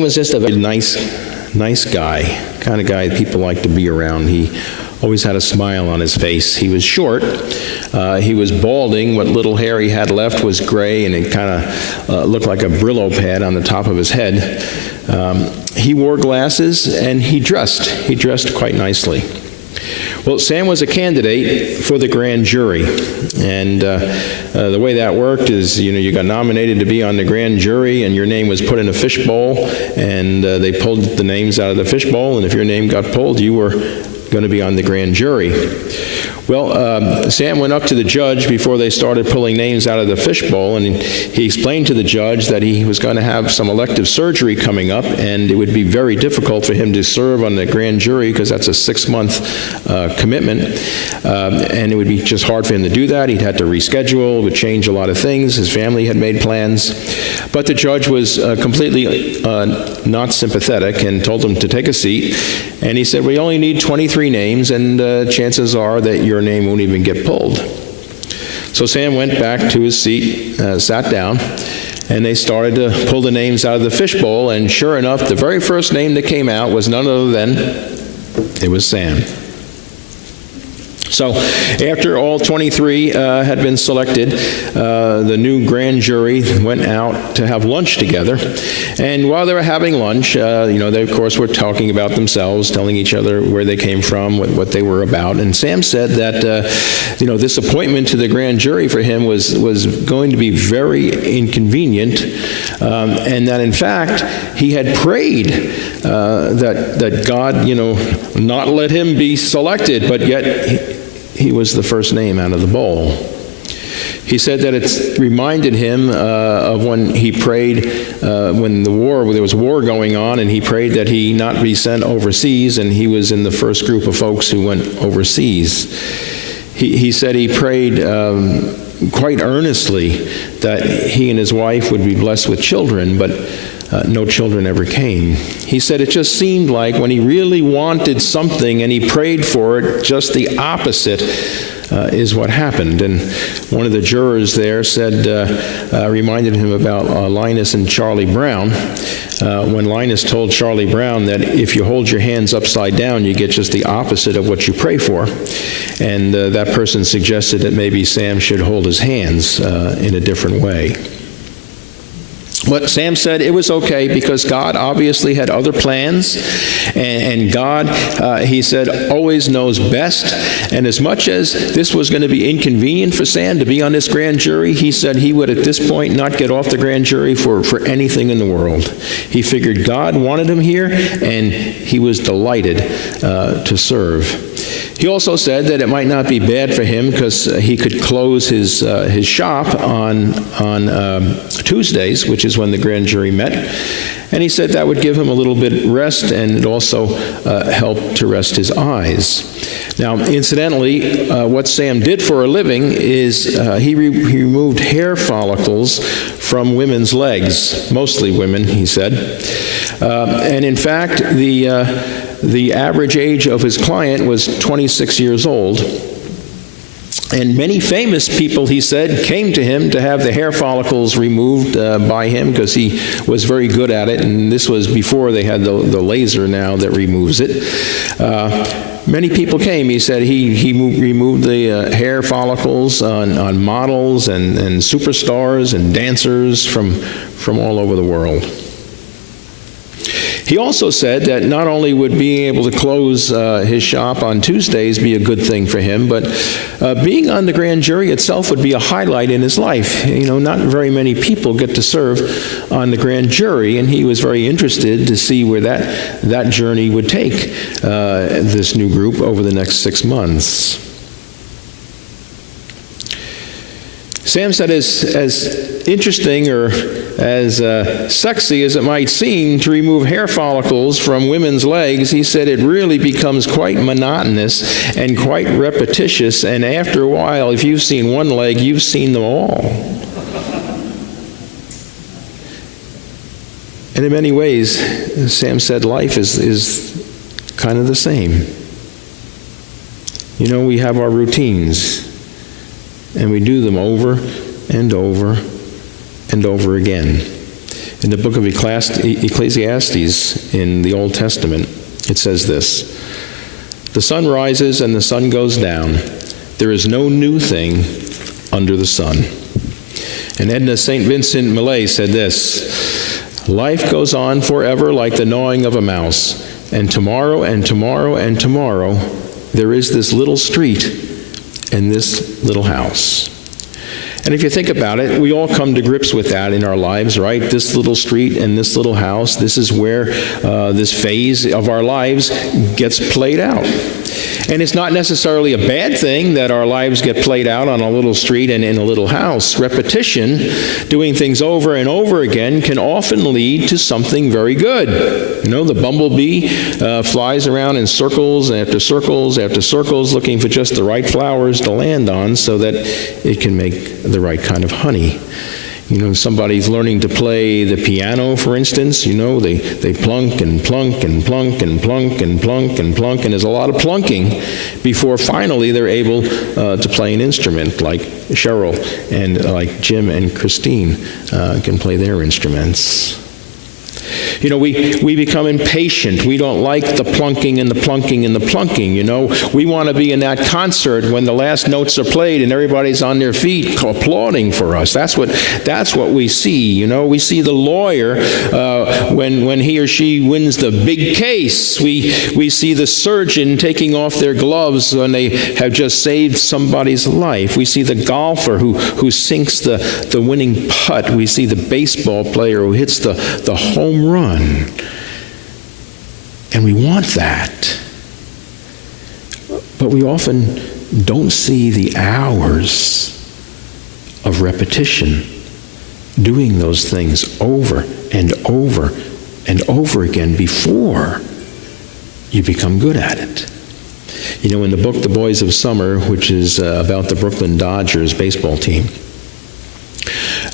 was just a very nice guy, kind of guy people like to be around. He always had a smile on his face. He was short. He was balding. What little hair he had left was gray, and it kind of looked like a Brillo pad on the top of his head. He wore glasses, and he dressed quite nicely. Well, Sam was a candidate for the grand jury, and the way that worked is, you got nominated to be on the grand jury, and your name was put in a fishbowl, and they pulled the names out of the fishbowl, and if your name got pulled, you were going to be on the grand jury. Well, Sam went up to the judge before they started pulling names out of the fishbowl, and he explained to the judge that he was going to have some elective surgery coming up, and it would be very difficult for him to serve on the grand jury because that's a 6-month commitment, and it would be just hard for him to do that. He'd had to reschedule, it would change a lot of things. His family had made plans, but the judge was completely not sympathetic and told him to take a seat, and he said, we only need 23 names, and chances are that your name won't even get pulled. So Sam went back to his seat, sat down, and they started to pull the names out of the fishbowl, and sure enough, the very first name that came out was none other than, it was Sam. So after all 23 had been selected, the new grand jury went out to have lunch together. And while they were having lunch, they of course were talking about themselves, telling each other where they came from, what they were about. And Sam said that, this appointment to the grand jury for him was going to be very inconvenient, and that in fact he had prayed that God, not let him be selected, but yet he was the first name out of the bowl. He said that it reminded him of when he prayed when there was war going on, and he prayed that he not be sent overseas, and he was in the first group of folks who went overseas. He said he prayed quite earnestly that he and his wife would be blessed with children, but no children ever came. He said it just seemed like when he really wanted something and he prayed for it, just the opposite is what happened. And one of the jurors there reminded him about Linus and Charlie Brown. When Linus told Charlie Brown that if you hold your hands upside down, you get just the opposite of what you pray for. And that person suggested that maybe Sam should hold his hands in a different way. But Sam said it was okay because God obviously had other plans, and God, he said, always knows best. And as much as this was going to be inconvenient for Sam to be on this grand jury, he said he would at this point not get off the grand jury for anything in the world. He figured God wanted him here, and he was delighted to serve. He also said that it might not be bad for him because he could close his shop on Tuesdays, which is when the grand jury met. And he said that would give him a little bit rest, and it also helped to rest his eyes. Now, incidentally, what Sam did for a living is he removed hair follicles from women's legs, mostly women, he said. And in fact, the average age of his client was 26 years old. And many famous people, he said, came to him to have the hair follicles removed by him because he was very good at it. And this was before they had the laser now that removes it. Many people came. He said he removed the hair follicles on models and superstars and dancers from all over the world. He also said that not only would being able to close his shop on Tuesdays be a good thing for him, but being on the grand jury itself would be a highlight in his life. Not very many people get to serve on the grand jury, and he was very interested to see where that journey would take this new group over the next 6 months. Sam said as interesting or as sexy as it might seem to remove hair follicles from women's legs, he said it really becomes quite monotonous and quite repetitious, and after a while, if you've seen one leg, you've seen them all. And in many ways, Sam said life is kind of the same. We have our routines, and we do them over and over and over again. In the book of Ecclesiastes in the Old Testament, it says this: "The sun rises and the sun goes down. There is no new thing under the sun." And Edna St. Vincent Millay said this: "Life goes on forever like the gnawing of a mouse, and tomorrow and tomorrow and tomorrow there is this little street and this little house." And if you think about it, we all come to grips with that in our lives, right? This little street and this little house, this is where this phase of our lives gets played out. And it's not necessarily a bad thing that our lives get played out on a little street and in a little house. Repetition, doing things over and over again, can often lead to something very good. You know, the bumblebee flies around in circles after circles after circles, looking for just the right flowers to land on so that it can make the right kind of honey. You know, somebody's learning to play the piano, for instance, you know, they plunk and plunk and plunk and plunk and plunk and plunk, and there's a lot of plunking before finally they're able to play an instrument like Cheryl and like Jim and Christine can play their instruments. You know, we become impatient. We don't like the plunking and the plunking and the plunking, you know. We want to be in that concert when the last notes are played and everybody's on their feet applauding for us. That's what we see, you know. We see the lawyer when he or she wins the big case. We see the surgeon taking off their gloves when they have just saved somebody's life. We see the golfer who sinks the winning putt. We see the baseball player who hits the home run. And we want that. But we often don't see the hours of repetition, doing those things over and over and over again before you become good at it. You know, in the book The Boys of Summer, which is about the Brooklyn Dodgers baseball team,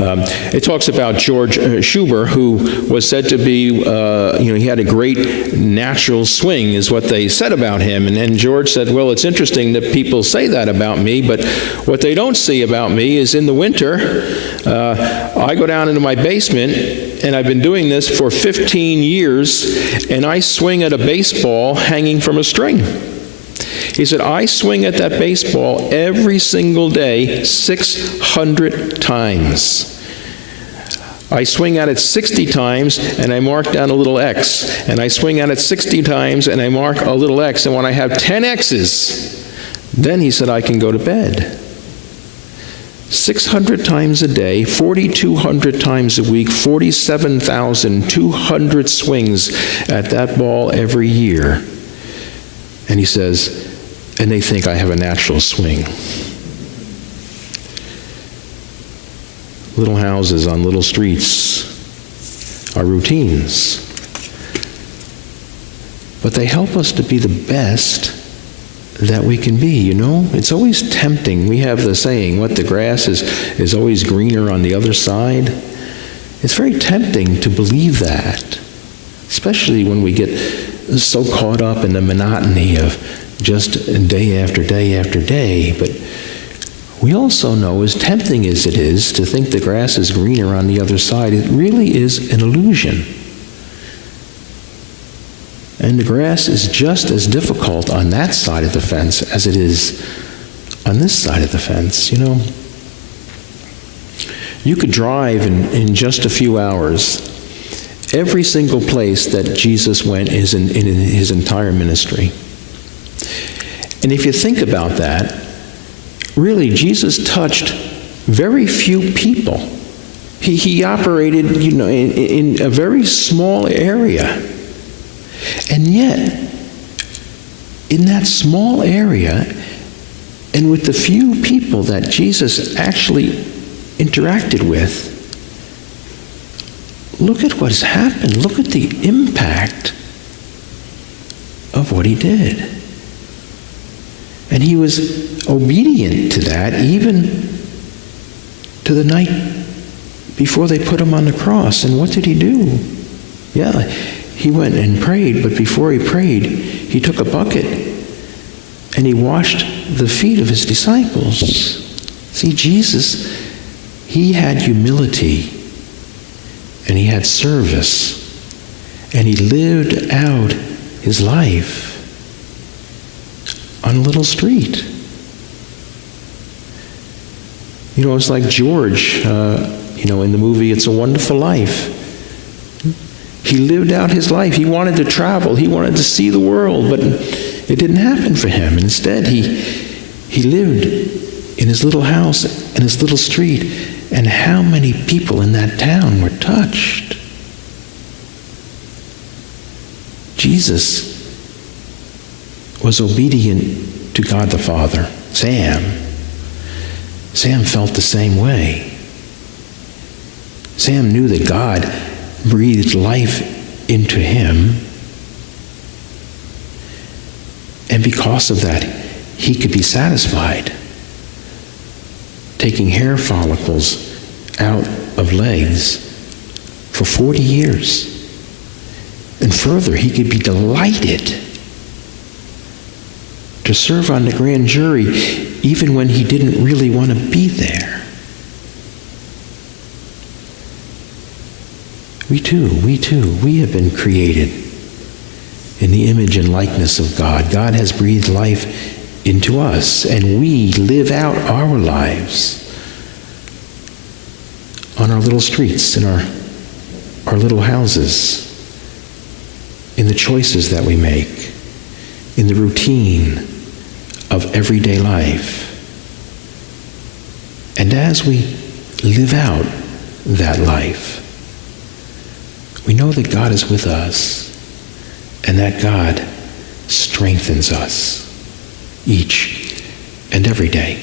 it talks about George Schuber, who was said to be, he had a great natural swing, is what they said about him. And George said, well, it's interesting that people say that about me, but what they don't see about me is in the winter, I go down into my basement, and I've been doing this for 15 years, and I swing at a baseball hanging from a string. He said, I swing at that baseball every single day 600 times. I swing at it 60 times, and I mark down a little X. And I swing at it 60 times, and I mark a little X. And when I have 10 X's, then he said, I can go to bed. 600 times a day, 4,200 times a week, 47,200 swings at that ball every year. And he says, and they think I have a natural swing. Little houses on little streets are routines. But they help us to be the best that we can be, you know? It's always tempting. We have the saying, what, the grass is always greener on the other side. It's very tempting to believe that, especially when we get so caught up in the monotony of just day after day after day. But we also know, as tempting as it is to think the grass is greener on the other side, it really is an illusion. And the grass is just as difficult on that side of the fence as it is on this side of the fence, you know. You could drive in just a few hours every single place that Jesus went in his entire ministry. And if you think about that, really, Jesus touched very few people. He operated, you know, in a very small area. And yet, in that small area, and with the few people that Jesus actually interacted with, look at what's happened. Look at the impact of what he did. And he was obedient to that, even to the night before they put him on the cross. And what did he do? Yeah, he went and prayed, but before he prayed, he took a bucket and he washed the feet of his disciples. See, Jesus, he had humility, and he had service, and he lived out his life on a little street. You know, it's like George, in the movie It's a Wonderful Life. He lived out his life. He wanted to travel. He wanted to see the world, but it didn't happen for him. Instead, he lived in his little house, in his little street, and how many people in that town were touched? Jesus was obedient to God the Father. Sam felt the same way. Sam knew that God breathed life into him, and because of that, he could be satisfied. Taking hair follicles out of legs for 40 years. And further, he could be delighted to serve on the grand jury even when he didn't really want to be there. We too, we have been created in the image and likeness of God. God has breathed life into us, and we live out our lives on our little streets, in our little houses, in the choices that we make, in the routine of everyday life. And as we live out that life, we know that God is with us, and that God strengthens us each and every day.